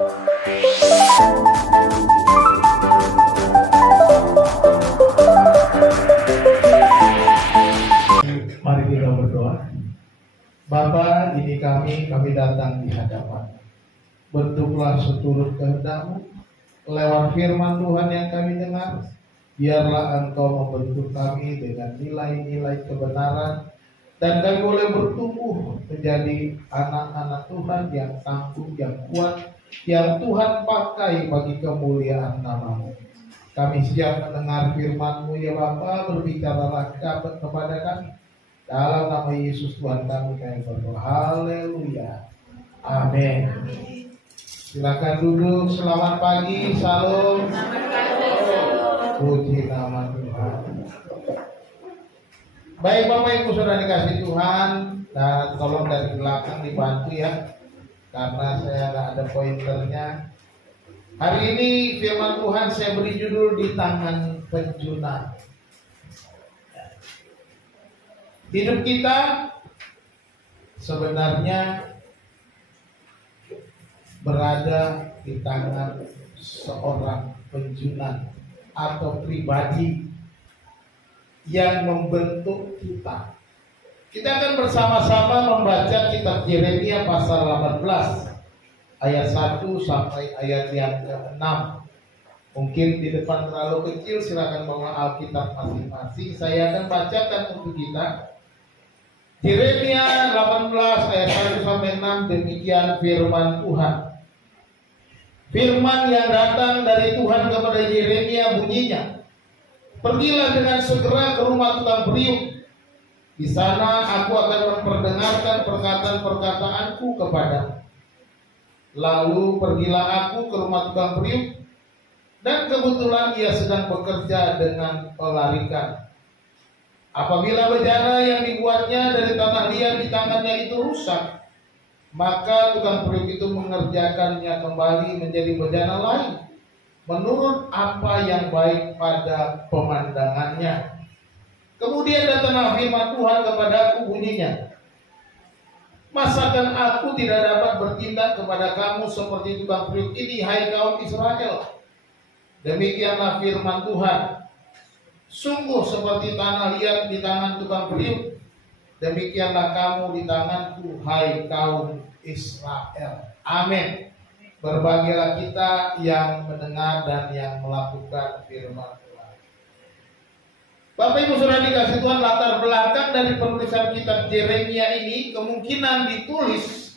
Mari kita berdoa. Bapa, ini kami datang di hadapan. Bentuklah seturut kehendak-Mu lewat firman Tuhan yang kami dengar. Biarlah Engkau membentuk kami dengan nilai-nilai kebenaran, dan kami boleh bertumbuh menjadi anak-anak Tuhan yang tangguh, yang kuat, yang Tuhan pakai bagi kemuliaan nama-Mu. Kami siap mendengar firman-Mu ya Bapa, berbicaralah kepada kami. Dalam nama Yesus Tuhan kami berdoa. Haleluya. Amin. Silakan duduk. Selamat pagi. Salam. Puji nama Tuhan. Baik Bapak Ibu Saudara dikasih Tuhan, dan tolong dari belakang dibantu ya, karena saya nggak ada pointernya. Hari ini firman Tuhan saya beri judul di tangan penjuna. Hidup kita sebenarnya berada di tangan seorang penjuna atau pribadi yang membentuk kita. Kita akan bersama-sama membaca kitab Yeremia pasal 18 ayat 1 sampai ayat yang ke-6. Mungkin di depan terlalu kecil, silakan bawa Alkitab masing-masing. Saya akan bacakan untuk kita. Yeremia 18 ayat 1 sampai 6, demikian firman Tuhan. Firman yang datang dari Tuhan kepada Yeremia bunyinya, pergilah dengan segera ke rumah tukang periuk. Di sana aku akan memperdengarkan perkataan-perkataanku kepadamu. Lalu pergilah aku ke rumah tukang periuk, dan kebetulan ia sedang bekerja dengan pelarikan. Apabila bejana yang dibuatnya dari tanah liat di tangannya itu rusak, maka tukang periuk itu mengerjakannya kembali menjadi bejana lain, menurut apa yang baik pada pemandangannya. Kemudian datanglah firman Tuhan kepadaku bunyinya, masakan aku tidak dapat bertindak kepada kamu seperti tukang periuk ini, hai kaum Israel? Demikianlah firman Tuhan, sungguh seperti tanah liat di tangan tukang periuk, demikianlah kamu di tanganku, hai kaum Israel. Amin. Berbahagialah kita yang mendengar dan yang melakukan firman Tuhan. Bapak Ibu Saudara dikasih Tuhan, latar belakang dari penulisan kitab Yeremia ini kemungkinan ditulis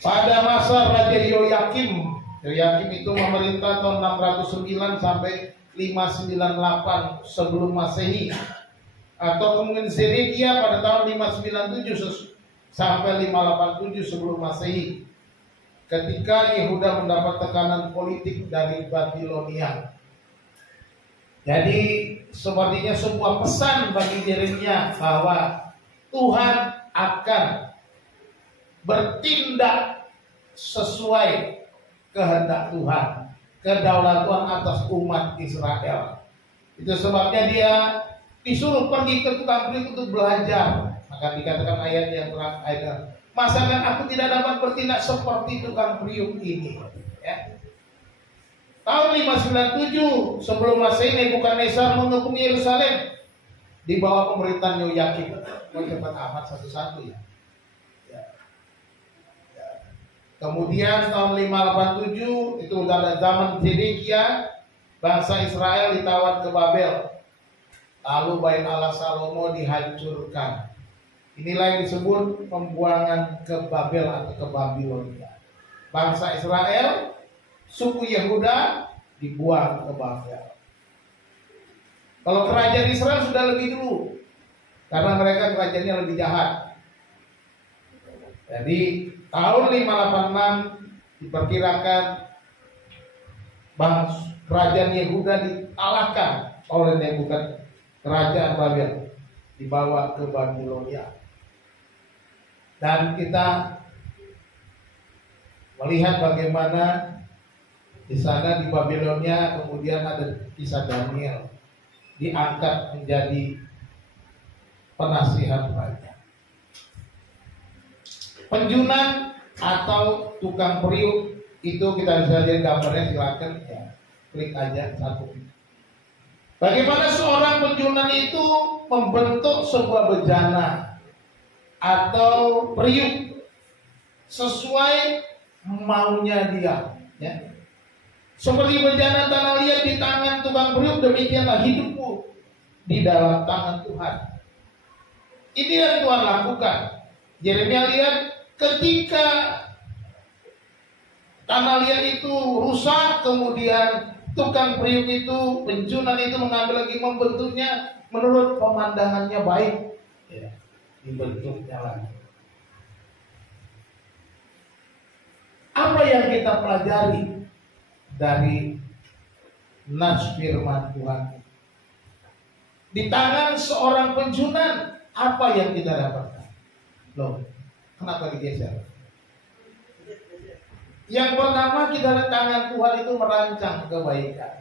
pada masa Raja Yoyakim. Yoyakim itu memerintah tahun 609 sampai 598 sebelum Masehi, atau kemungkinan Zedekia pada tahun 597 sampai 587 sebelum Masehi, ketika Yehuda mendapat tekanan politik dari Babilonia. Jadi sepertinya sebuah pesan bagi Yeremia bahwa Tuhan akan bertindak sesuai kehendak Tuhan, kedaulatan atas umat Israel. Itu sebabnya dia disuruh pergi ke tukang periuk untuk belajar. Maka dikatakan ayat yang terakhir, masakan aku tidak dapat bertindak seperti tukang periuk ini. Ya. Tahun 597 sebelum Masehi, Nebukadnezar mengepung Yerusalem di bawah pemerintahan Yoyakim. Mau cepat amat satu-satu ya. Kemudian tahun 587 itu adalah zaman Zedekia, bangsa Israel ditawan ke Babel. Lalu bait Allah Salomo dihancurkan. Inilah yang disebut pembuangan ke Babel atau ke Babilonia. Bangsa Israel, suku Yehuda dibuang ke Babel. Kalau kerajaan Israel sudah lebih dulu, karena mereka kerajaannya lebih jahat. Jadi tahun 586 diperkirakan kerajaan Yehuda dikalahkan oleh Nebukadnezar, kerajaan Babel, dibawa ke Babilonia. Dan kita melihat bagaimana di sana di Babilonia kemudian ada kisah Daniel diangkat menjadi penasihat raja. Penjuna atau tukang periuk Itu kita bisa lihat gambarnya, silakan ya, klik aja satu. Bagaimana seorang penjunan itu membentuk sebuah bejana atau periuk sesuai maunya dia, ya. Seperti bejana tanah liat di tangan tukang periuk, demikianlah hidupmu di dalam tangan Tuhan. Ini yang Tuhan lakukan. Yeremia lihat ketika tanah liat itu rusak, kemudian tukang periuk itu, penjunan itu mengambil lagi, membentuknya menurut pemandangannya baik, ya, dibentuknya lagi. Apa yang kita pelajari dari nas firman Tuhan? Di tangan seorang penjunan, apa yang kita dapatkan? Loh, kenapa digeser? Yang pertama, kita lihat tangan Tuhan itu merancang kebaikan.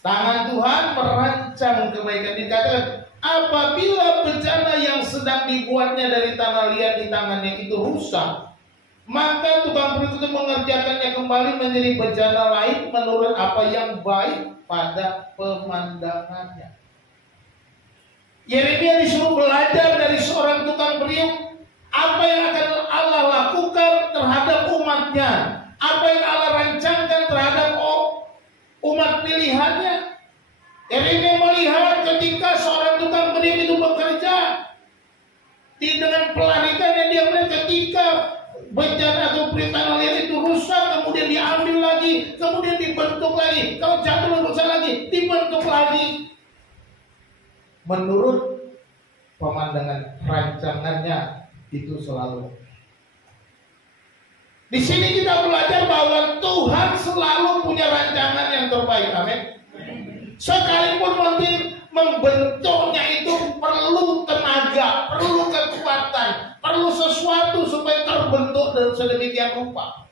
Tangan Tuhan merancang kebaikan. Dikatakan, apabila bencana yang sedang dibuatnya dari tanah liat di tangannya itu rusak, maka tukang periuk itu mengerjakannya kembali menjadi bencana lain menurut apa yang baik pada pemandangannya. Yeremia disuruh belajar dari seorang tukang periuk apa yang akan Allah lakukan terhadap umatnya, apa yang Allah rancangkan terhadap umat pilihannya. Yeremia melihat ketika seorang tukang periuk itu bekerja dengan pelarikan yang dia melihat ketika bencana atau periuk tanah liat itu rusak, kemudian diambil lagi, kemudian dibentuk lagi. Kalau jatuh rusak lagi, dibentuk lagi. Menurut pemandangan rancangannya itu selalu. Di sini kita belajar bahwa Tuhan selalu punya rancangan yang terbaik. Amin. Sekalipun nanti membentuknya itu perlu tenaga, perlu kekuatan, perlu sesuatu supaya terbentuk dan sedemikian rupa.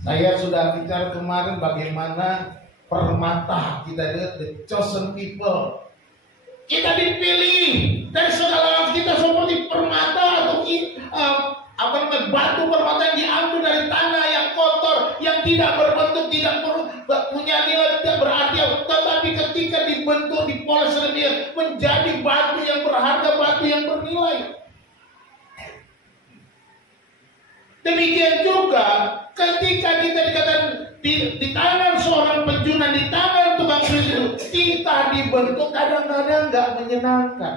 Saya sudah bicara kemarin bagaimana permata, kita lihat the chosen people. Kita dipilih dari segala kita seperti permata atau batu permata yang diambil dari tanah yang kotor, yang tidak berbentuk, tidak punya nilai, tidak berarti, tetapi ketika dibentuk, dipoles sedemikian menjadi batu yang berharga, batu yang bernilai. Demikian juga ketika kita dikatakan di tangan seorang penjunan, di tangan tukang periuk, kita dibentuk kadang-kadang nggak menyenangkan,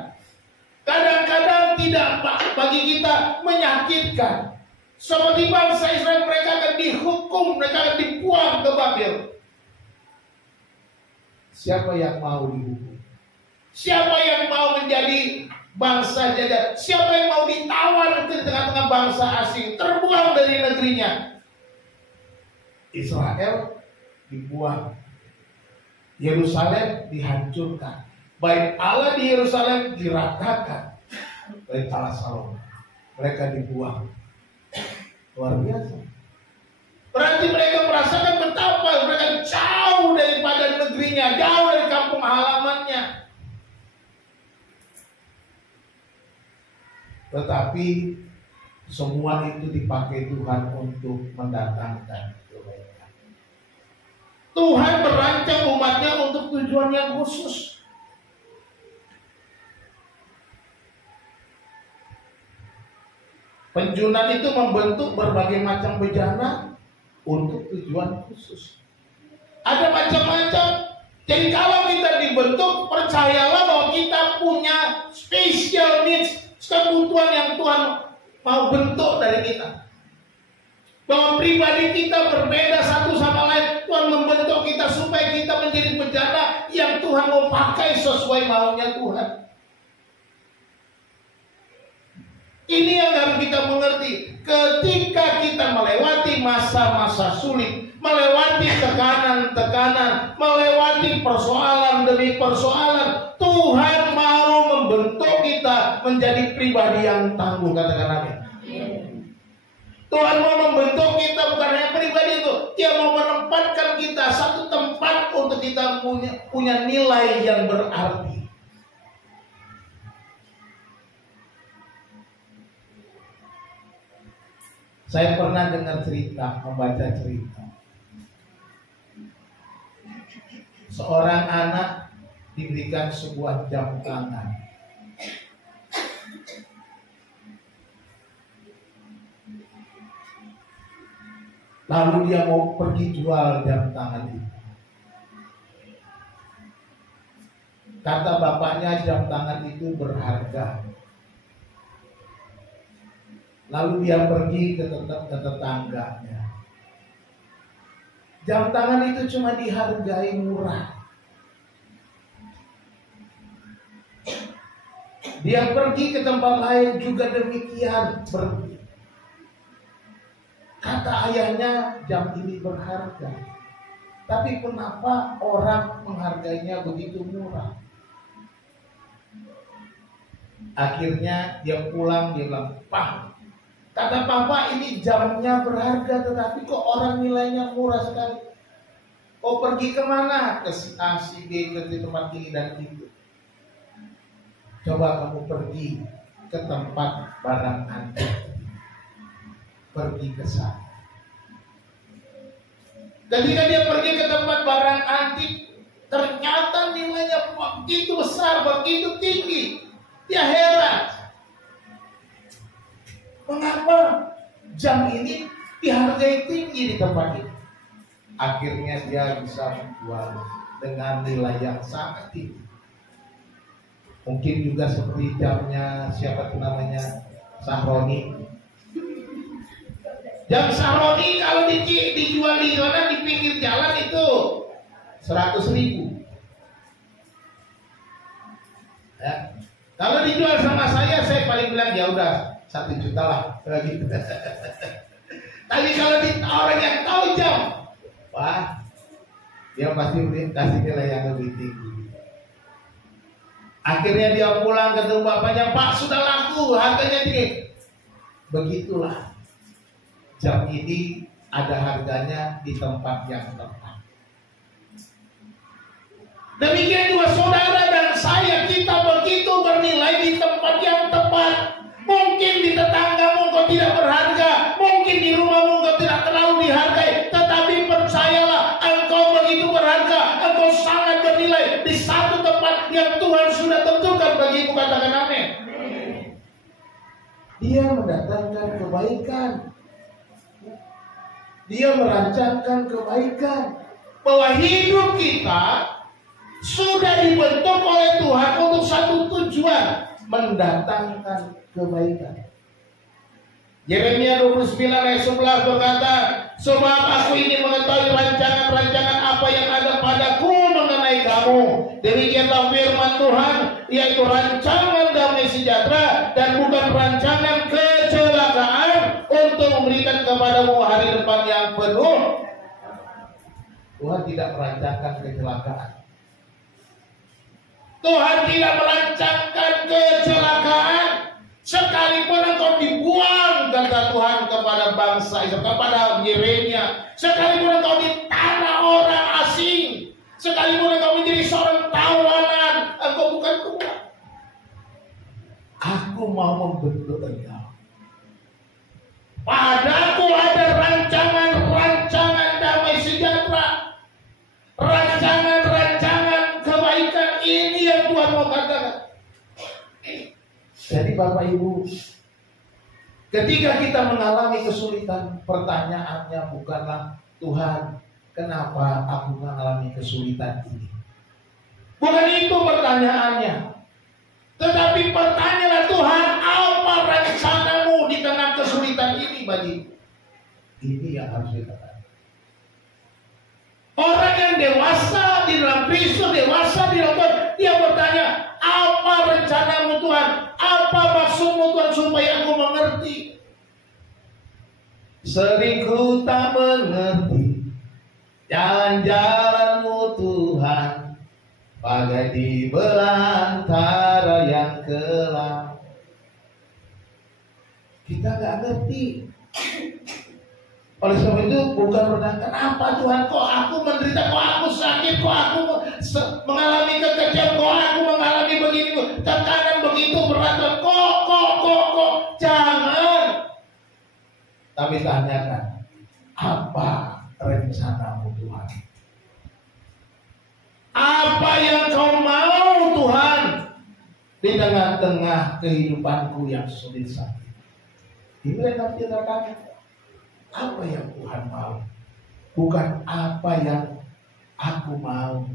kadang-kadang tidak bagi kita menyakitkan. Seperti bangsa Israel, mereka akan dihukum, mereka akan dibuang ke Babel. Siapa yang mau dihukum? Siapa yang mau menjadi bangsa jajar? Siapa yang mau ditawan di tengah-tengah bangsa asing, terbuang dari negerinya? Israel dibuang, Yerusalem dihancurkan, bait Allah di Yerusalem diratakan, bait Allah Salomo, mereka dibuang. Luar biasa. Berarti mereka merasakan betapa mereka jauh daripada negerinya, jauh dari kampung halamannya. Tetapi semua itu dipakai Tuhan untuk mendatangkan kebaikan. Tuhan merancang umatnya untuk tujuan yang khusus. Penjunan itu membentuk berbagai macam bejana untuk tujuan khusus. Ada macam-macam. Jadi kalau kita dibentuk, percayalah bahwa kita punya special needs, kebutuhan yang Tuhan mau bentuk dari kita. Bahwa pribadi kita berbeda satu sama lain. Tuhan membentuk kita supaya kita menjadi bejana yang Tuhan mau pakai sesuai maunya Tuhan. Ini yang harus kita mengerti. Ketika kita melewati masa-masa sulit, melewati tekanan-tekanan, melewati persoalan demi persoalan, Tuhan mau membentuk kita menjadi pribadi yang tangguh. Katakan amin. Tuhan mau membentuk kita bukan hanya pribadi itu, Dia mau menempatkan kita satu tempat untuk kita punya nilai yang berarti. Saya pernah dengar cerita, membaca cerita. Seorang anak diberikan sebuah jam tangan. Lalu dia mau pergi jual jam tangan itu. Kata bapaknya jam tangan itu berharga. Lalu dia pergi ke tetangganya. Jam tangan itu cuma dihargai murah. Dia pergi ke tempat lain juga demikian. Kata ayahnya jam ini berharga. Tapi kenapa orang menghargainya begitu murah? Akhirnya dia pulang, dia bilang, "Pak, kata papa ini jamnya berharga, tetapi kok orang nilainya murah sekali. Kau pergi kemana? Ke si A, si B, ke tempat ini dan itu. Coba kamu pergi ke tempat barang antik. Pergi ke sana." Ketika dia pergi ke tempat barang antik, ternyata nilainya begitu besar, begitu tinggi. Dia heran. Mengapa jam ini dihargai tinggi di tempat ini? Akhirnya dia bisa menjual dengan nilai yang sangat tinggi. Mungkin juga seperti jamnya siapa itu namanya, Sahroni. Jam Sahroni kalau dijual di sana di pinggir jalan itu 100.000. Ya. Kalau dijual sama saya paling bilang ya udah 1 juta lah, gitu. Tapi kalau orang yang tahu jam, wah, dia pasti kasih nilai yang lebih tinggi. Akhirnya dia pulang ketemu bapaknya, "Pak, sudah laku, harganya tinggi." Begitulah, jam ini ada harganya di tempat yang tepat. Demikian juga saudara dan saya, kita begitu bernilai di tempat yang tepat. Mungkin di tetanggamu engkau tidak berharga, mungkin di rumahmu engkau tidak terlalu dihargai, tetapi percayalah, engkau begitu berharga, engkau sangat bernilai di satu tempat yang Tuhan sudah tentukan bagimu. Katakan amin. Dia mendatangkan kebaikan, dia merancangkan kebaikan, bahwa hidup kita sudah dibentuk oleh Tuhan untuk satu tujuan, mendatangkan kebaikan. Yeremia 29 ayat 11 berkata, "Sebab aku ingin mengetahui rancangan-rancangan apa yang ada padaku mengenai kamu. Demikianlah firman Tuhan, yaitu rancangan damai sejahtera dan bukan rancangan kecelakaan, untuk memberikan kepadamu hari depan yang penuh." Tuhan tidak merancangkan kecelakaan. Tuhan tidak merancangkan kecelakaan. Sekalipun engkau dibuang, kata Tuhan kepada bangsa Israel, kepada Yeremia, sekalipun engkau di tanah orang asing, sekalipun engkau menjadi seorang tawanan, engkau bukan Tuhan. Aku mau membentuk engkau. Padaku ada rancangan-rancangan damai sejahtera, rancangan-rancangan kebaikan. Ini yang Tuhan mau katakan. Jadi Bapak Ibu, ketika kita mengalami kesulitan, pertanyaannya bukanlah, "Tuhan, kenapa aku mengalami kesulitan ini?" Bukan itu pertanyaannya. Tetapi pertanyaanlah, "Tuhan, apa rencanamu di tengah kesulitan ini bagiku?" Ini yang harus kita tanya. Orang yang dewasa di dalam Kristus, dewasa di dalam Tuhan, dia bertanya, "Apa rencanamu Tuhan? Apa maksudmu Tuhan supaya aku mengerti?" Sering ku tak mengerti jalan-jalanmu Tuhan, bagai di belantara yang kelam. Kita gak ngerti. Oleh sebab itu bukan bertanya, "Kenapa Tuhan, kok aku menderita, kok aku sakit, kok aku mengalami kekecewaan, kok aku mengalami begini, tekanan begitu berat, kok. Jangan. Tapi tanyakan, apa rencanamu Tuhan? Apa yang kau mau Tuhan di tengah-tengah kehidupanku yang sulit saat ini? Mereka kita tanya, apa yang Tuhan mau? Bukan apa yang aku mau.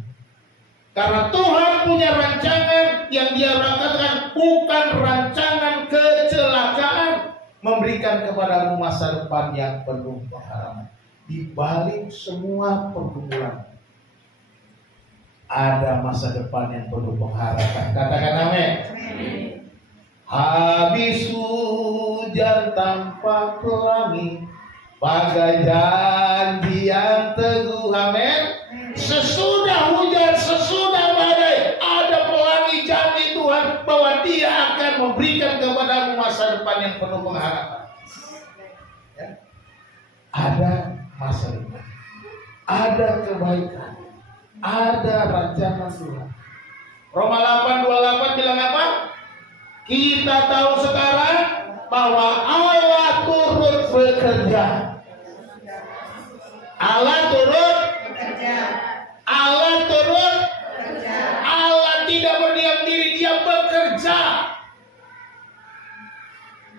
Karena Tuhan punya rancangan yang Dia katakan bukan rancangan kecelakaan, memberikan kepadamu masa depan yang penuh pengharapan. Di balik semua pergumulan ada masa depan yang penuh pengharapan. Katakan amin. Habis hujan tanpa pelangi, bagai janji yang teguh. Amin. Sesudah hujan, sesudah badai, ada pelangi janji Tuhan bahwa Dia akan memberikan kepadamu masa depan yang penuh pengharapan. Ya. Ada masa depan, ada kebaikan, ada rancangan Tuhan. Roma 8:28 bilang apa? Kita tahu sekarang bahwa Allah turut bekerja. Allah turut bekerja. Allah turut bekerja. Allah tidak berdiam diri, Dia bekerja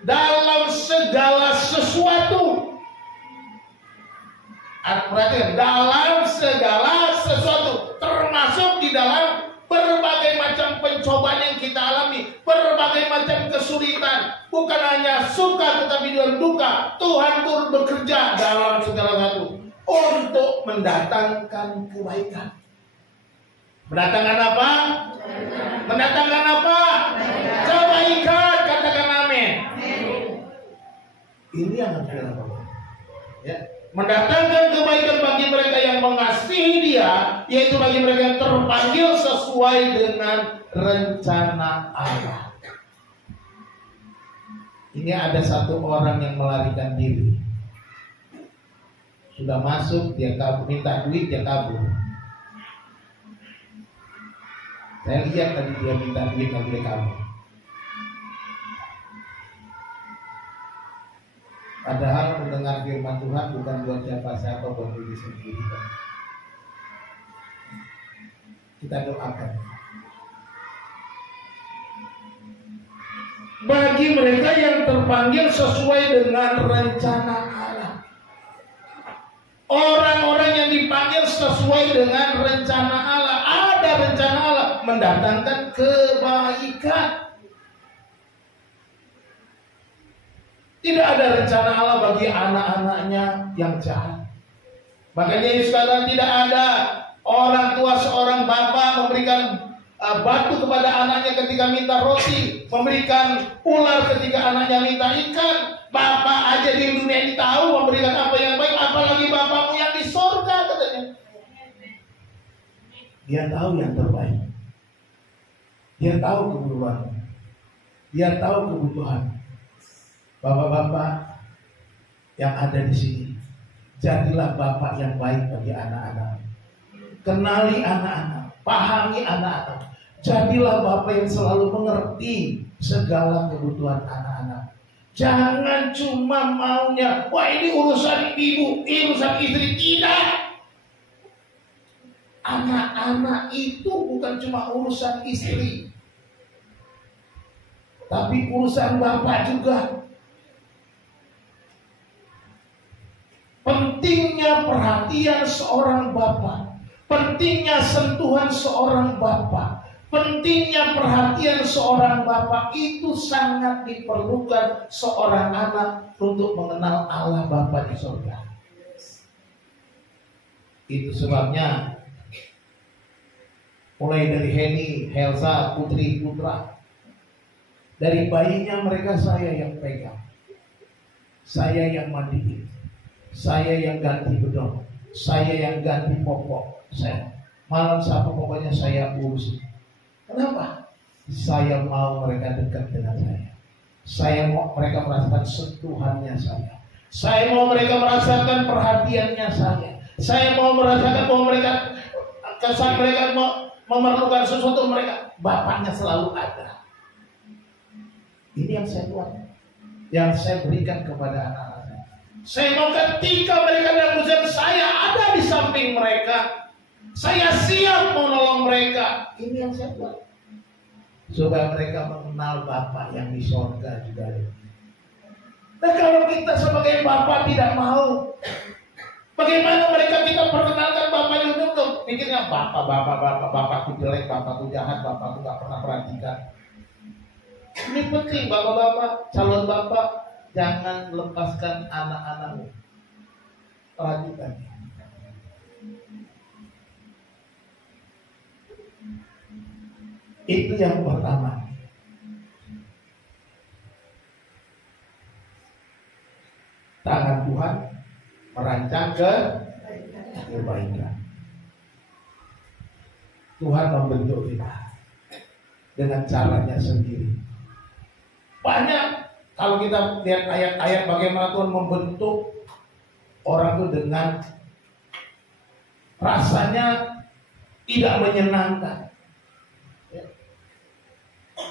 dalam segala sesuatu. Perhatikan, dalam segala sesuatu, termasuk di dalam berbagai macam pencobaan yang kita alami, berbagai macam kesulitan. Bukan hanya suka tetapi juga duka. Tuhan turut bekerja dalam segala sesuatu untuk mendatangkan kebaikan. Mendatangkan apa? Mendatangkan apa? Kebaikan. Katakan amin. Ini yang harus kita lakukan. Ya. Mendatangkan kebaikan bagi mereka yang mengasihi Dia, yaitu bagi mereka yang terpanggil sesuai dengan rencana Allah. Ini ada satu orang yang melarikan diri. Sudah masuk, dia kabur, minta duit, dia kabur. Saya lihat tadi dia minta duit, lalu dia kabur. Padahal mendengar firman Tuhan bukan buat siapa-siapa, buat diri sendiri. Kita doakan. Bagi mereka yang terpanggil sesuai dengan rencana Allah. Orang-orang yang dipanggil sesuai dengan rencana Allah. Ada rencana Allah mendatangkan kebaikan. Tidak ada rencana Allah bagi anak-anaknya yang jahat. Makanya sekarang tidak ada orang tua seorang bapak memberikan batu kepada anaknya ketika minta roti, memberikan ular ketika anaknya minta ikan. Bapak aja di dunia ini tahu memberikan apa yang baik, apalagi bapakmu yang di surga, katanya. Dia tahu yang terbaik. Dia tahu kebutuhan. Dia tahu kebutuhan. Bapak-bapak yang ada di sini, jadilah bapak yang baik bagi anak-anak. Kenali anak-anak, pahami anak-anak. Jadilah bapak yang selalu mengerti segala kebutuhan anak-anak. Jangan cuma maunya, wah ini urusan ibu, ini urusan istri. Tidak. Anak-anak itu bukan cuma urusan istri, tapi urusan bapak juga. Pentingnya perhatian seorang bapak, pentingnya sentuhan seorang bapak, pentingnya perhatian seorang bapak itu sangat diperlukan seorang anak untuk mengenal Allah Bapa di surga. Itu sebabnya mulai dari Heni, Helsa, Putri, Putra, dari bayinya mereka saya yang pegang, saya yang mandiin, saya yang ganti bedong, saya yang ganti popok, saya malam Sabtu pokoknya saya urusin. Kenapa? Saya mau mereka dekat dengan saya. Saya mau mereka merasakan sentuhannya saya. Saya mau mereka merasakan perhatiannya saya. Saya mau merasakan bahwa mereka kesan mereka memerlukan sesuatu, mereka bapaknya selalu ada. Ini yang saya buat, yang saya berikan kepada anak-anak saya. Saya mau ketika mereka dalam ujian, saya ada di samping mereka. Saya siap menolong mereka. Ini yang saya buat. Supaya mereka mengenal Bapa yang di sorga juga. Nah kalau kita sebagai Bapa tidak mau, bagaimana mereka kita perkenalkan Bapa yang untuk pikirnya Bapakku jelek, Bapakku jahat, Bapakku gak pernah perhatikan. Ini penting Bapak-bapak, calon Bapak, jangan lepaskan anak-anakmu. Perhatikan. Itu yang pertama. Tangan Tuhan merancang kebaikan. Tuhan membentuk kita dengan caranya sendiri. Banyak kalau kita lihat ayat-ayat bagaimana Tuhan membentuk orang itu dengan rasanya tidak menyenangkan.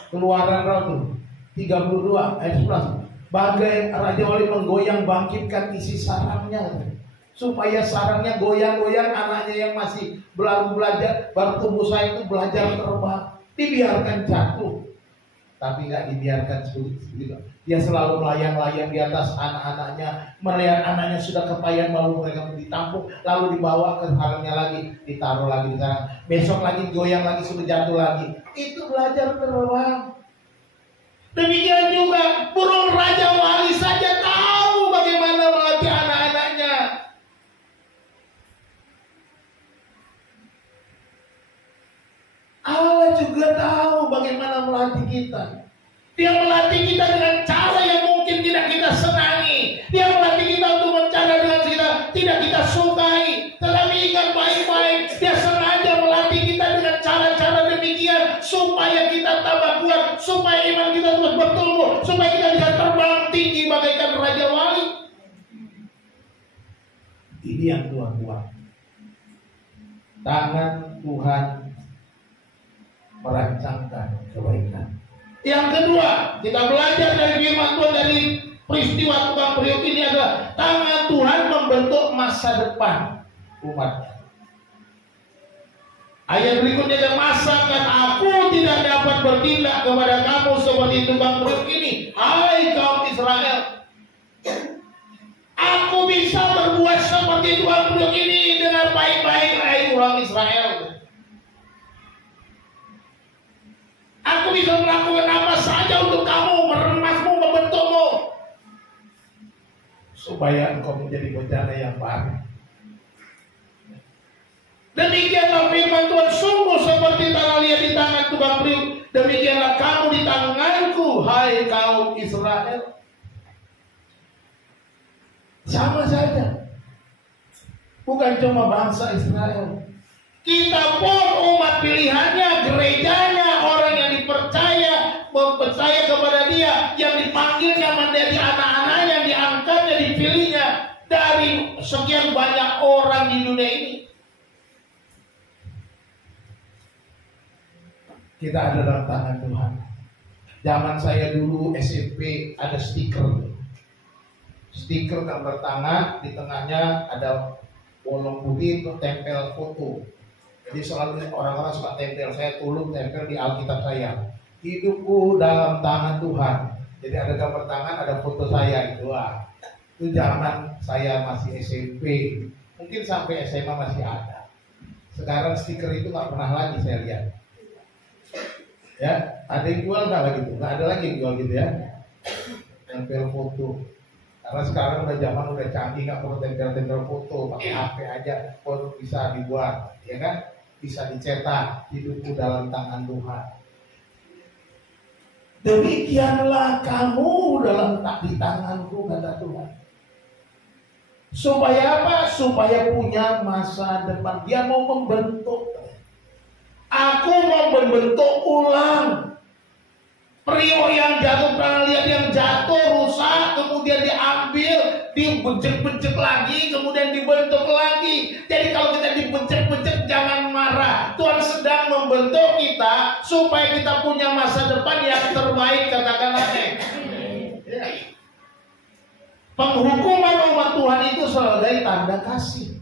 Keluaran Rasul 32 ayat 11. Bagai Raja Wali menggoyang bangkitkan isi sarangnya, supaya sarangnya goyang-goyang, anaknya yang masih baru belajar, baru tumbuh saya itu belajar terbang, dibiarkan jatuh, tapi nggak dibiarkan seperti. Dia selalu melayang-layang di atas anak-anaknya, melihat anaknya sudah kepayan lalu mereka ditampung, lalu dibawa ke sarangnya lagi, ditaruh lagi di sarang, besok lagi goyang lagi, sudah jatuh lagi. Itu belajar terbang. Demikian juga burung Raja Wali saja tahu bagaimana melatih anak-anaknya. Allah juga tahu bagaimana melatih kita. Dia melatih kita dengan cara yang mungkin tidak kita senangi. Dia melatih kita untuk mencara dengan kita tidak kita sukai. Tetapi ingat baik-baik, dia sengaja melatih kita dengan cara-cara demikian supaya kita tambah kuat, supaya iman kita terus bertumbuh, supaya kita bisa terbang tinggi bagaikan Raja Wali. Ini yang Tuhan buat. Tangan Tuhan merancangkan kebaikan. Yang kedua, kita belajar dari firman Tuhan dari peristiwa tukang periuk ini adalah tangan Tuhan membentuk masa depan umatnya. Ayat berikutnya ada, masakan aku tidak dapat bertindak kepada kamu seperti tukang periuk ini, hai kaum Israel. Aku bisa berbuat seperti tukang periuk ini dengan baik-baik, hai orang Israel. Aku bisa melakukan apa saja untuk kamu, meremasmu, membentukmu, supaya engkau menjadi bencana yang baru. Demikianlah firman Tuhan, sungguh seperti tanah liat di tangan tukang periuk, demikianlah kamu di tanganku, hai kaum Israel. Sama saja, bukan cuma bangsa Israel. Kita pun umat pilihannya, gerejanya, orang yang dipercaya, mempercaya kepada dia, yang dipanggilnya menjadi anak-anak yang diangkatnya, dipilihnya dari sekian banyak orang di dunia ini. Kita ada dalam tangan Tuhan. Zaman saya dulu SMP ada stiker gambar tangan, di tengahnya ada bolong putih itu tempel foto. Jadi selalu orang-orang suka tempel, saya tulung tempel di Alkitab saya. Hidupku dalam tangan Tuhan. Jadi ada gambar tangan, ada foto saya itu. Itu zaman saya masih SMP. Mungkin sampai SMA masih ada. Sekarang stiker itu nggak pernah lagi saya lihat. Ya, ada yang jual nggak lagi tuh? Nggak ada lagi yang jual gitu ya. Tempel foto. Karena sekarang udah zaman udah canggih, nggak perlu tempel foto, pakai HP aja pun bisa dibuat, ya kan? Bisa dicetak. Hidupku dalam tangan Tuhan. Demikianlah kamu di tanganku, kata Tuhan. Supaya apa? Supaya punya masa depan. Dia mau membentuk. Aku mau membentuk ulang. Periuk yang jatuh, pernah lihat yang jatuh, rusak, kemudian diambil, dibejek-bejek lagi, kemudian dibentuk lagi. Jadi kalau kita dibejek-bejek jangan marah. Tuhan sedang membentuk kita supaya kita punya masa depan yang terbaik, katakan amin. Penghukuman umat Tuhan itu sebagai tanda kasih.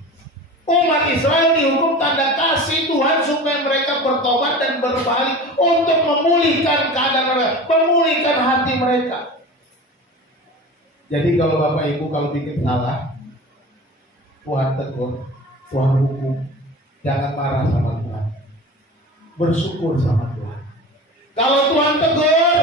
Umat Israel dihukum tanda kasih Tuhan supaya mereka bertobat dan berbalik untuk memulihkan keadaan mereka, memulihkan hati mereka. Jadi kalau Bapak Ibu kalau bikin salah, Tuhan tegur, Tuhan hukum, jangan marah sama Tuhan, bersyukur sama Tuhan. Kalau Tuhan tegur,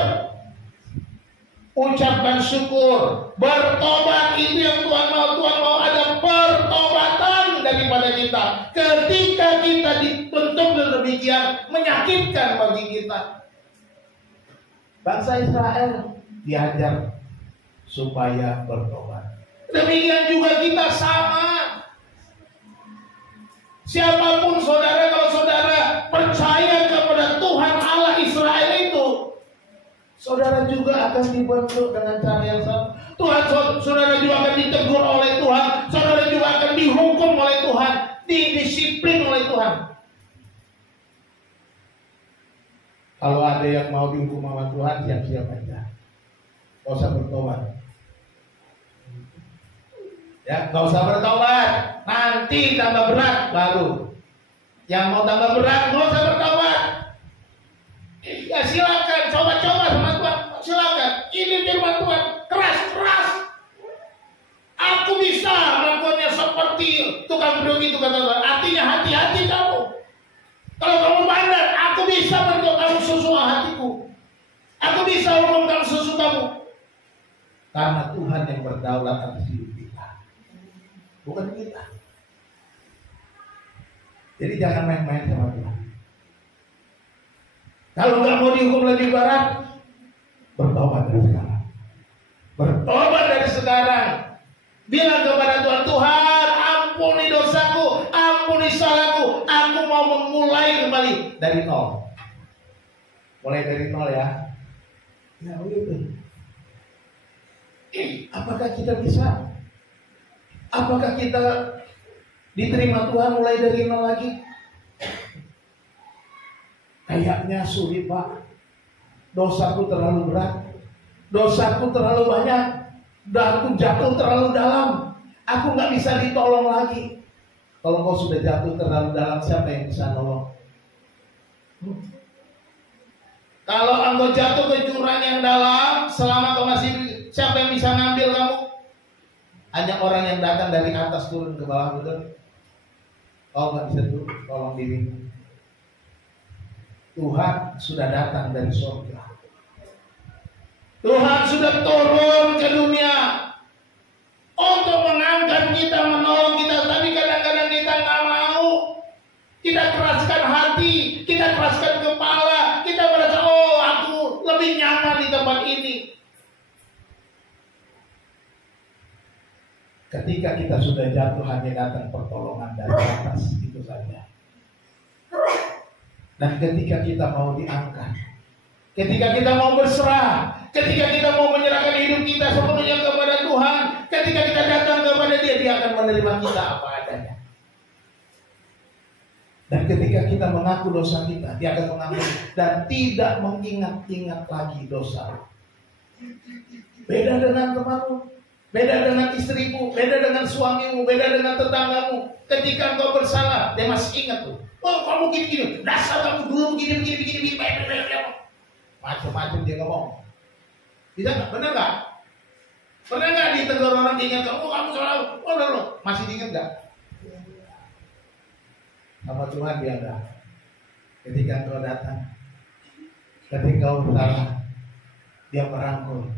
ucapkan syukur, bertobat. Itu yang Tuhan mau. Tuhan mau ada pertobatan daripada kita. Ketika kita dibentuk demikian menyakitkan bagi kita, bangsa Israel diajar supaya bertobat. Demikian juga kita sama. Siapapun saudara, kalau saudara percaya kepada Tuhan Allah Israel itu, saudara juga akan dibentuk dengan cara yang sama. Saudara juga akan ditegur oleh Tuhan. Saudara juga akan dihukum oleh Tuhan, didisiplin oleh Tuhan. Kalau ada yang mau dihukum oleh Tuhan, siap-siap aja. Gak usah bertobat. Ya, gak usah bertobat. Nanti tambah berat baru. Yang mau tambah berat, gak usah bertobat. Ya silakan, coba-coba sama Tuhan. Silakan. Ini firman Tuhan, keras-keras. Aku bisa melakukannya seperti tukang priuk itu, kata Tuhan. Artinya hati-hati kamu. Kalau kamu bandar, aku bisa bentuk kamu sesuai hatiku. Aku bisa hukum kamu sesuai kamu. Karena Tuhan yang berdaulat atas hidup kita, bukan kita. Jadi jangan main-main sama Tuhan. Kalau nggak mau dihukum lebih berat, bertobat dari sekarang. Bertobat dari sekarang. Bilang kepada Tuhan, Tuhan ampuni dosaku, ampuni salahku. Aku mau memulai kembali dari nol. Mulai dari nol ya. Ya begitu. Apakah kita bisa? Apakah kita diterima Tuhan mulai dari nol lagi? Kayaknya sulit, Pak. Dosaku terlalu berat, dosaku terlalu banyak, dan aku jatuh terlalu dalam. Aku nggak bisa ditolong lagi. Kalau kau sudah jatuh terlalu dalam, siapa yang bisa nolong? Kalau engkau jatuh ke jurang yang dalam, selama kau masih, siapa yang bisa ngambil kamu? Hanya orang yang datang dari atas turun ke bawah, betul? Kau nggak bisa tolong dirimu. Tuhan sudah datang dari surga. Tuhan sudah turun ke dunia untuk mengangkat kita, menolong kita. Tapi kadang-kadang kita nggak mau. Kita keraskan hati, kita keraskan kepala. Kita merasa, oh aku lebih nyaman di tempat ini. Ketika kita sudah jatuh, hanya datang pertolongan dari atas, itu saja. Dan ketika kita mau diangkat, ketika kita mau berserah, ketika kita mau menyerahkan hidup kita sepenuhnya kepada Tuhan, ketika kita datang kepada Dia, Dia akan menerima kita apa adanya. Dan ketika kita mengaku dosa kita, Dia akan mengampuni dan tidak mengingat-ingat lagi dosa. Beda dengan temanmu, beda dengan istrimu, beda dengan suamimu, beda dengan tetanggamu. Ketika engkau bersalah, dia masih ingat tuh. Oh, kamu gini-gini, dasar kamu dulu begini. Macam-macam dia ngomong. Bisa nggak? Benar nggak? Pernah nggak ditegur orang ingat kamu? Oh, kamu salah. Oh, no. Masih diingat nggak? Sama Tuhan dia enggak. Ketika engkau datang, ketika engkau bersalah, Dia merangkul.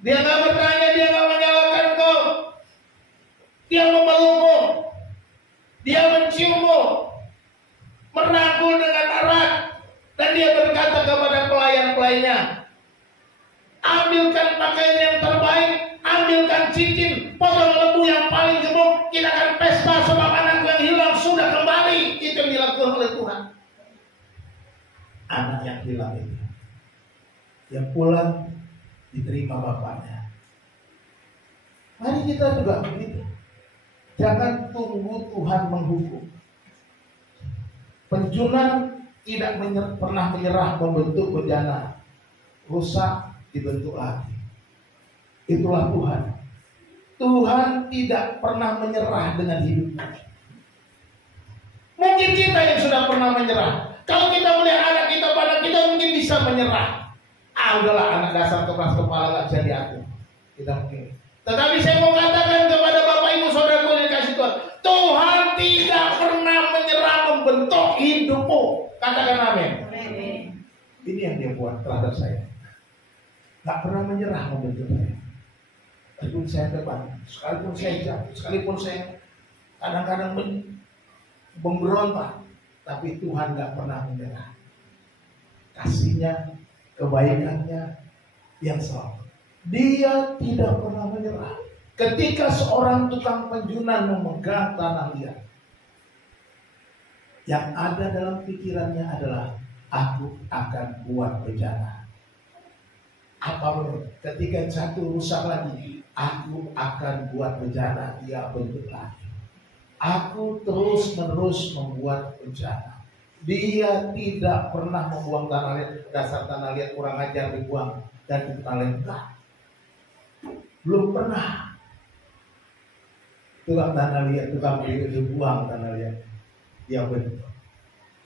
Dia nggak bertanya, Dia nggak menyalahkan engkau. Dia memelukmu, Dia menciummu, merangkul dengan erat, dan Dia berkata kepada pelayan-pelayannya, ambilkan pakaian yang terbaik, ambilkan cincin, potong lembu yang paling gemuk, kita akan pesta sebab anakku yang hilang sudah kembali. Itu yang dilakukan oleh Tuhan. Anak yang hilang itu, yang pulang diterima bapaknya. Mari kita juga begitu. Jangan tunggu Tuhan menghukum. Penjunan tidak pernah menyerah membentuk bejana, rusak dibentuk lagi. Itulah Tuhan. Tuhan tidak pernah menyerah dengan hidupnya. Mungkin kita yang sudah pernah menyerah. Kalau kita melihat anak kita pada kita mungkin bisa menyerah. Udahlah, anak dasar keras kepala gak jadi aku. Kita mungkin. Tetapi saya mau katakan kepada Bapak Ibu Saudara yang dikasih Tuhan, Tuhan tidak pernah menyerah membentuk hidupmu. Katakan amin. Ini yang dia buat terhadap saya. Gak pernah menyerah membentuk saya. Sekalipun saya terbang, sekalipun saya jatuh, sekalipun saya kadang-kadang memberontak, tapi Tuhan gak pernah menyerah. Kasihnya, kebaikannya yang selalu. Dia tidak pernah menyerah. Ketika seorang tukang penjunan memegang tanah liat, yang ada dalam pikirannya adalah, aku akan buat bejana. Apa benar? Ketika jatuh rusak lagi, aku akan buat bejana, dia bentuk lagi. Aku terus menerus membuat bejana. Dia tidak pernah membuang tanah liat. Dasar tanah liat kurang ajar dibuang dan ditalentkan. Belum pernah. Tukang tanah liat, tukang dibuang tanah liat, dia bentuk.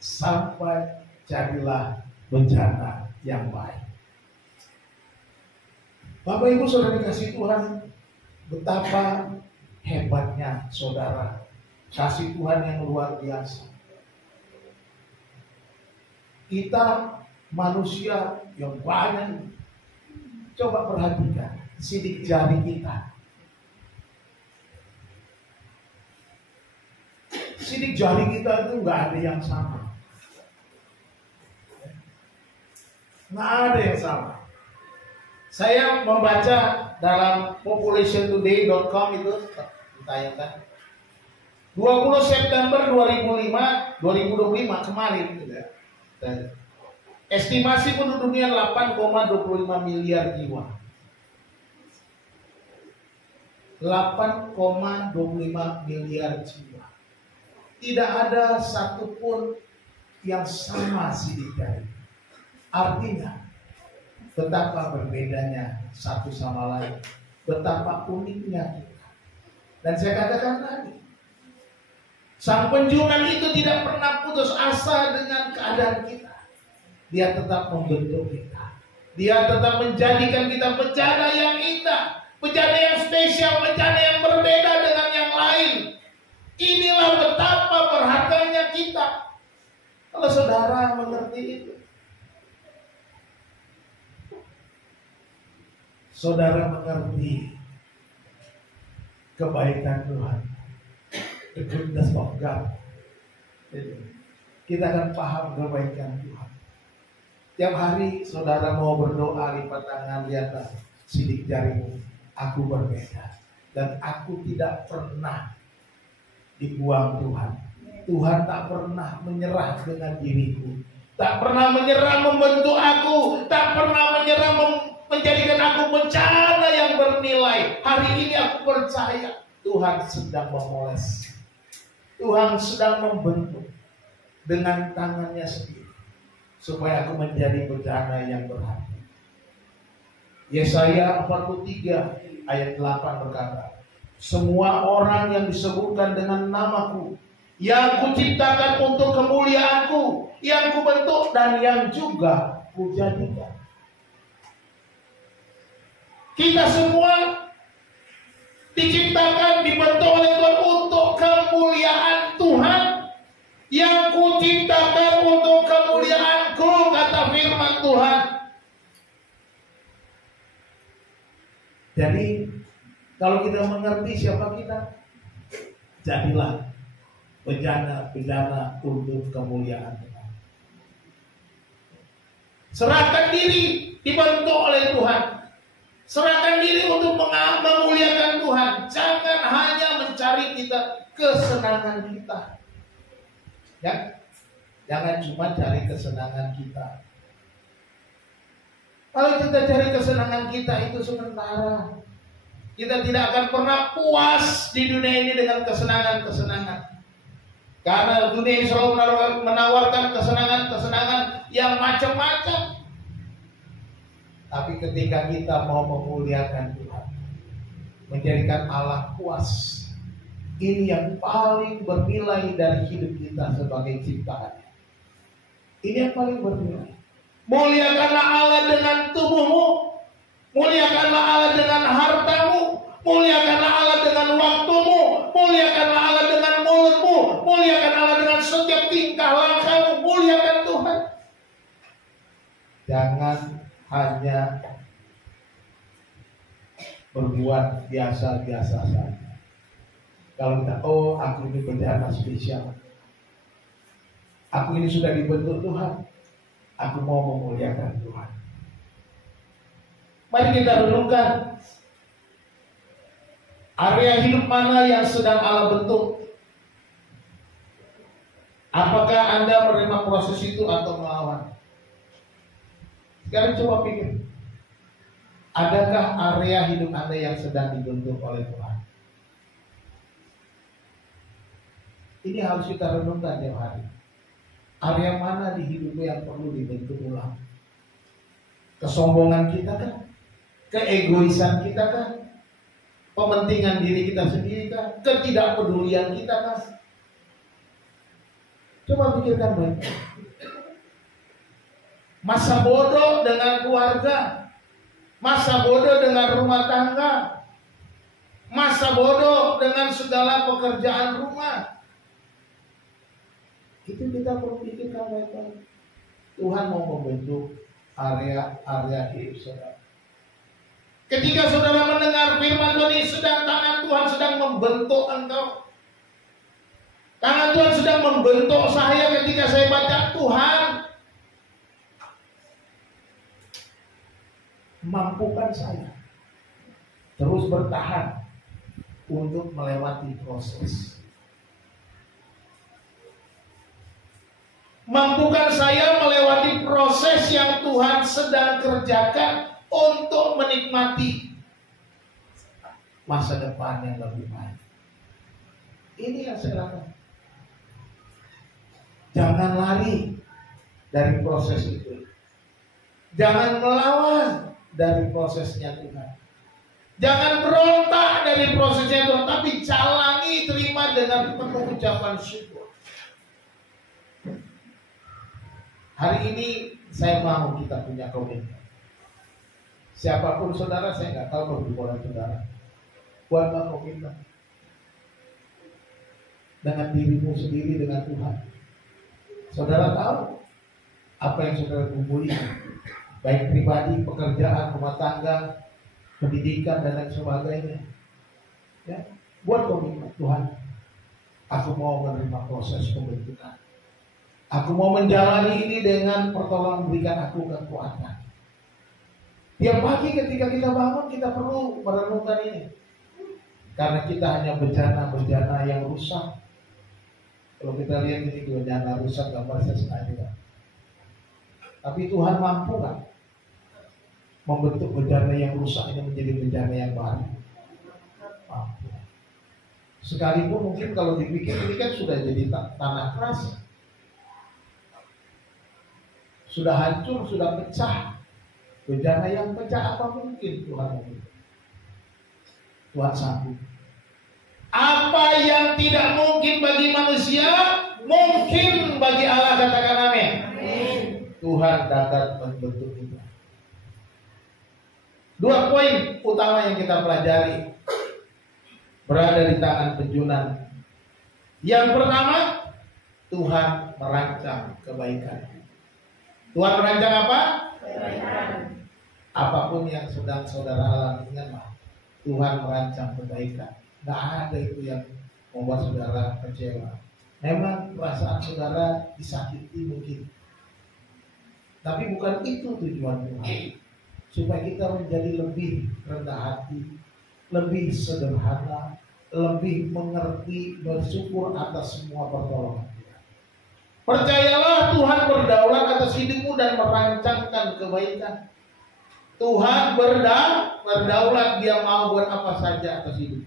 Sampai jadilah bejana yang baik. Bapak Ibu Saudara dikasih Tuhan, betapa hebatnya saudara, kasih Tuhan yang luar biasa. Kita manusia yang banyak, coba perhatikan sidik jari kita. Sidik jari kita itu nggak ada yang sama. Nggak ada yang sama. Saya membaca dalam populationtoday.com itu ditayangkan 20 September 2025 kemarin gitu ya. Estimasi penduduk dunia 8,25 miliar jiwa. 8,25 miliar jiwa. Tidak ada satupun yang sama sidik jari. Artinya betapa berbedanya satu sama lain, betapa uniknya kita. Dan saya katakan tadi, sang penjunan itu tidak pernah putus asa dengan keadaan kita. Dia tetap membentuk kita. Dia tetap menjadikan kita bejana yang indah, bejana yang spesial, bejana yang berbeda dengan yang lain. Inilah betapa berharganya kita. Kalau saudara mengerti itu, saudara mengerti kebaikan Tuhan, the goodness of God, kita akan paham kebaikan Tuhan. Tiap hari saudara mau berdoa, lipat tangan, lihatlah sidik jarimu, aku berbeda dan aku tidak pernah dibuang Tuhan. Tuhan tak pernah menyerah dengan diriku, tak pernah menyerah membentuk aku, tak pernah menyerah menjadikan aku bencana yang bernilai. Hari ini aku percaya Tuhan sedang memoles, Tuhan sedang membentuk dengan tangannya sendiri supaya aku menjadi bencana yang berharga. Yesaya 43 ayat 8 berkata, semua orang yang disebutkan dengan namaku, yang kuciptakan untuk kemuliaanku, yang kubentuk dan yang juga kujadikan. Kita semua diciptakan, dibentuk oleh Tuhan untuk kemuliaan Tuhan. Yang kuciptakan untuk kemuliaanku, kata firman Tuhan. Jadi kalau kita mengerti siapa kita, jadilah bejana-bejana untuk kemuliaan Tuhan. Serahkan diri, dibentuk oleh Tuhan. Serahkan diri untuk memuliakan Tuhan. Jangan hanya mencari kita kesenangan kita. Ya, jangan cuma cari kesenangan kita. Kalau kita cari kesenangan kita itu sementara. Kita tidak akan pernah puas di dunia ini dengan kesenangan-kesenangan. Karena dunia ini selalu menawarkan kesenangan-kesenangan yang macam-macam. Tapi ketika kita mau memuliakan Tuhan, menjadikan Allah puas. Ini yang paling bernilai dari hidup kita sebagai ciptaan. Ini yang paling bernilai. Muliakanlah Allah dengan tubuhmu, muliakanlah Allah dengan hartamu, muliakanlah Allah dengan waktumu, muliakanlah Allah dengan mulutmu, muliakan Allah dengan setiap tingkah langkahmu, muliakan Tuhan. Jangan hanya berbuat biasa-biasa saja. Kalau kita, oh aku ini bendahara spesial, aku ini sudah dibentuk Tuhan, aku mau memuliakan Tuhan. Mari kita renungkan, area hidup mana yang sedang Allah bentuk? Apakah Anda menerima proses itu atau melawan? Sekarang coba pikir, adakah area hidup Anda yang sedang dibentuk oleh Tuhan? Ini harus kita renungkan tiap hari. Area mana di hidupmu yang perlu dibentuk ulang? Kesombongan kita kan? Keegoisan kita kan? Pementingan diri kita sendiri kan? Ketidakpedulian kita kan? Coba pikirkan baik. Masa bodoh dengan keluarga, masa bodoh dengan rumah tangga, masa bodoh dengan segala pekerjaan rumah. Itu kita perlu pikirkan baik-baik. Tuhan mau membentuk area-area hidup saudara. Ketika saudara mendengar firman Tuhan ini, tangan Tuhan sedang membentuk engkau. Tangan Tuhan sedang membentuk saya ketika saya baca, Tuhan mampukan saya terus bertahan untuk melewati proses. Mampukan saya melewati proses yang Tuhan sedang kerjakan untuk menikmati masa depan yang lebih baik. Ini yang saya lakukan. Jangan lari dari proses itu. Jangan melawan dari prosesnya Tuhan. Jangan berontak dari prosesnya Tuhan, tapi jalani, terima dengan penuh ucapan syukur. Hari ini saya mau kita punya komitmen. Siapapun saudara, saya nggak tahu pergumulan saudara. Buatlah komitmen dengan dirimu sendiri, dengan Tuhan. Saudara tahu apa yang saudara gumuli, baik pribadi, pekerjaan, rumah tangga, pendidikan dan lain sebagainya. Ya, buat komitmen, Tuhan, aku mau menerima proses pembentukan. Aku mau menjalani ini dengan pertolongan, berikan aku kekuatan. Tiap pagi ketika kita bangun, kita perlu merenungkan ini. Karena kita hanya bencana-bencana yang rusak. Kalau kita lihat ini bencana rusak, gambar saya sengaja. Tapi Tuhan mampu kan membentuk bencana yang rusak ini menjadi bencana yang baru. Mampu. Sekalipun mungkin kalau dipikir ini kan sudah jadi tanah keras, sudah hancur, sudah pecah. Bencana yang pecah apa mungkin Tuhan membentuk? Tuhan sanggup. Apa yang tidak mungkin bagi manusia, mungkin bagi Allah. Katakan amin. Tuhan dapat membentuk kita. Dua poin utama yang kita pelajari berada di tangan penjunan. Yang pertama, Tuhan merancang kebaikan. Tuhan merancang apa? Kebaikan. Apapun yang sedang saudara alami, ingatlah, Tuhan merancang kebaikan. Tidak ada itu yang membuat saudara kecewa. Memang perasaan saudara disakiti mungkin, tapi bukan itu tujuan Tuhan. Supaya kita menjadi lebih rendah hati, lebih sederhana, lebih mengerti, bersyukur atas semua pertolongan Tuhan. Percayalah Tuhan berdaulat atas hidupmu dan merancangkan kebaikan. Tuhan berdaulat, Dia mau buat apa saja atas hidup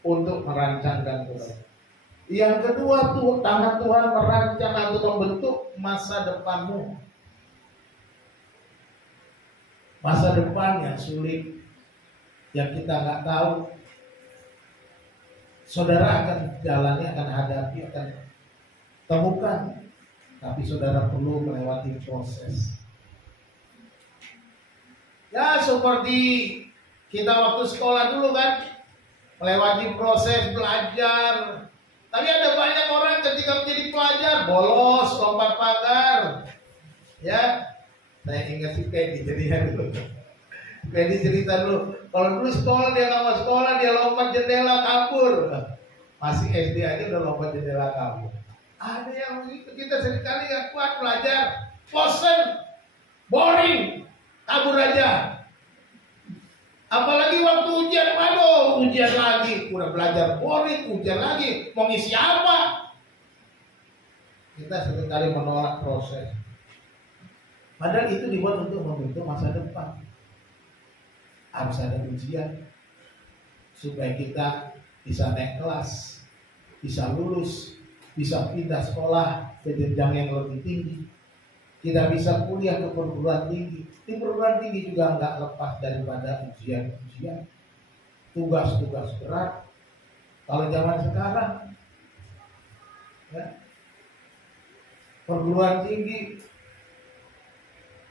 untuk merancangkan kebaikan. Yang kedua, tangan Tuhan merancang atau membentuk masa depanmu. Masa depan yang sulit, yang kita nggak tahu Saudara akan jalani, akan hadapi, akan temukan. Tapi saudara perlu melewati proses. Ya seperti kita waktu sekolah dulu kan, melewati proses belajar. Tapi ada banyak orang ketika menjadi pelajar bolos, lompat pagar. Ya, saya ingat si Pedi cerita dulu. Pedi cerita dulu. Kalau dulu sekolah dia nggak mau sekolah, dia lompat jendela kabur. Masih SD aja udah lompat jendela kabur. Ada yang begitu, kita seringkali nggak kuat belajar, bosen, boring, kabur aja. Apalagi waktu ujian, aduh ujian lagi, udah belajar boring, ujian lagi, mau ngisi apa? Kita seringkali menolak proses. Padahal itu dibuat untuk membentuk masa depan. Harus ada ujian supaya kita bisa naik kelas, bisa lulus, bisa pindah sekolah ke jenjang yang lebih tinggi. Kita bisa kuliah ke perguruan tinggi. Di perguruan tinggi juga nggak lepas daripada ujian-ujian, tugas-tugas berat. Kalau zaman sekarang, ya, perguruan tinggi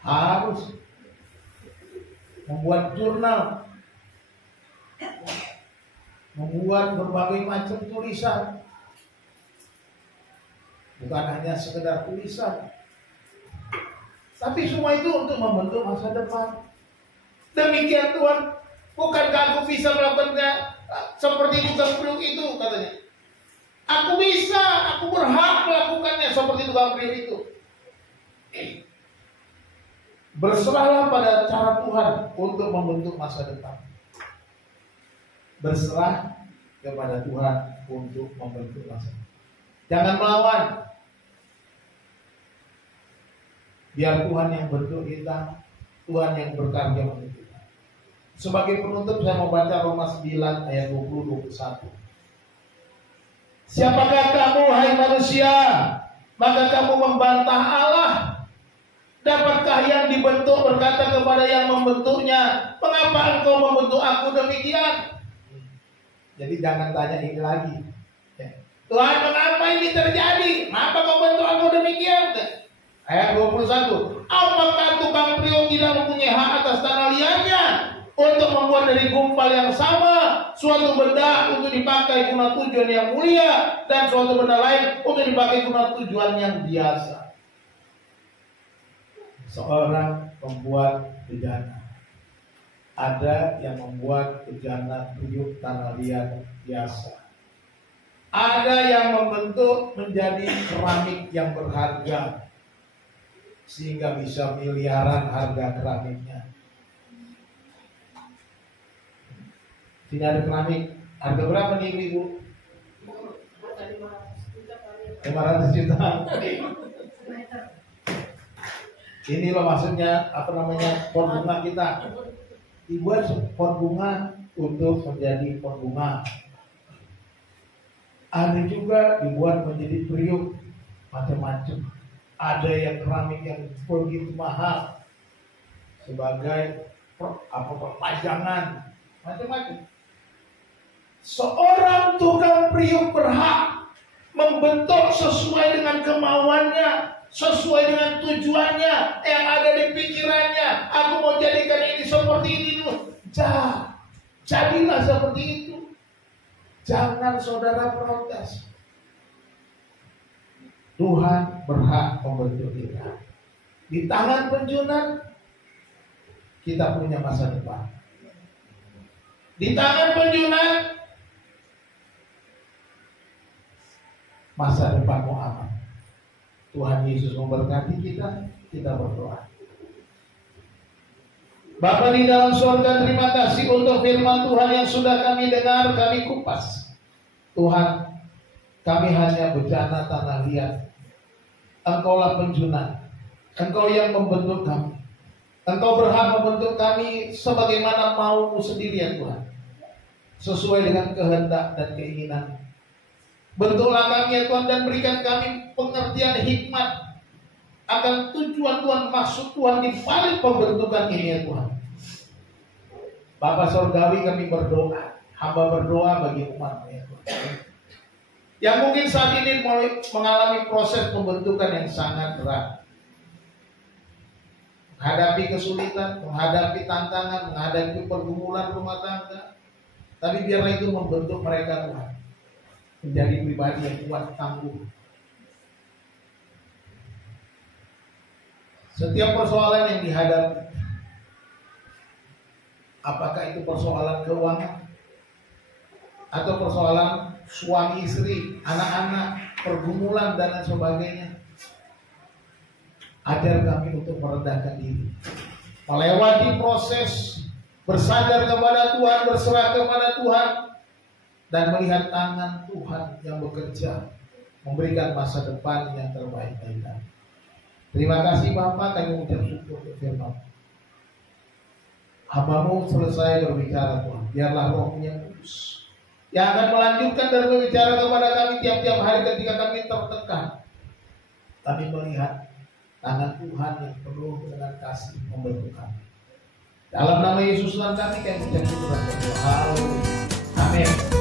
harus membuat jurnal, membuat berbagai macam tulisan, bukan hanya sekedar tulisan. Tapi semua itu untuk membentuk masa depan. Demikian Tuhan, bukankah aku bisa melakukannya seperti tukang priuk itu, katanya. Aku bisa, aku berhak melakukannya seperti tukang priuk itu. Berserahlah pada cara Tuhan untuk membentuk masa depan. Berserah kepada Tuhan untuk membentuk masa depan. Jangan melawan. Biar Tuhan yang bentuk kita, Tuhan yang berkarya untuk kita. Sebagai penutup saya mau baca Roma 9 ayat 20-21. Siapakah kamu hai manusia, maka kamu membantah Allah? Dapatkah yang dibentuk berkata kepada yang membentuknya, mengapa engkau membentuk aku demikian? Jadi jangan tanya ini lagi. Tuhan, mengapa ini terjadi? Mengapa kau bentuk aku demikian? Ayat 21. Apakah tukang priuk tidak mempunyai hak atas tanah liatnya untuk membuat dari gumpal yang sama suatu benda untuk dipakai guna tujuan yang mulia dan suatu benda lain untuk dipakai guna tujuan yang biasa? Seorang pembuat bejana, ada yang membuat bejana priuk tanah liat biasa. Ada yang membentuk menjadi keramik yang berharga sehingga bisa miliaran harga keramiknya. Sini ada keramik, harga berapa nih Ibu? 500 juta. Ini loh maksudnya, apa namanya, pohon bunga kita. Dibuat pohon bunga untuk menjadi pohon bunga. Ada juga dibuat menjadi priuk, macam-macam. Ada yang keramik yang begitu mahal sebagai perpajangan, macam-macam. Seorang tukang priuk berhak membentuk sesuai dengan kemauannya, sesuai dengan tujuannya yang ada di pikirannya. Aku mau jadikan ini seperti ini dulu. Jadilah seperti itu. Jangan saudara protes. Tuhan berhak membentuk kita. Di tangan penjunan kita punya masa depan. Di tangan penjunan masa depanmu aman. Tuhan Yesus memberkati kita. Kita berdoa. Bapa di dalam surga, terima kasih untuk firman Tuhan yang sudah kami dengar, kami kupas. Tuhan, kami hanya bejana tanah liat. Engkaulah penjunan. Engkau yang membentuk kami. Engkau berhak membentuk kami sebagaimana mau-Mu sendiri ya Tuhan. Sesuai dengan kehendak dan keinginan. Bentuklah kami ya Tuhan dan berikan kami pengertian hikmat akan tujuan Tuhan, maksud Tuhan di balik pembentukan ini ya Tuhan. Bapa Surgawi, kami berdoa, hamba berdoa bagi umatnya. Yang mungkin saat ini mengalami proses pembentukan yang sangat berat. Menghadapi kesulitan, menghadapi tantangan, menghadapi pergumulan rumah tangga. Tapi biarlah itu membentuk mereka Tuhan. Menjadi pribadi yang kuat, tangguh. Setiap persoalan yang dihadapi, apakah itu persoalan keuangan, atau persoalan suami istri, anak-anak, pergumulan dan lain sebagainya, ajar kami untuk merendahkan diri, melewati proses, bersandar kepada Tuhan, berserah kepada Tuhan, dan melihat tangan Tuhan yang bekerja, memberikan masa depan yang terbaik bagi kami. Terima kasih Bapak, kami mengucap syukur untuk firman. Hamba-Mu selesai berbicara Tuhan, biarlah Roh-Nya Kudus yang akan melanjutkan dan berbicara kepada kami tiap-tiap hari ketika kami tertekan. Kami melihat tangan Tuhan yang penuh dengan kasih membentuk kami. Dalam nama Yesus Tuhan kami mengucap syukur dan berdoa. Haleluya. Amin.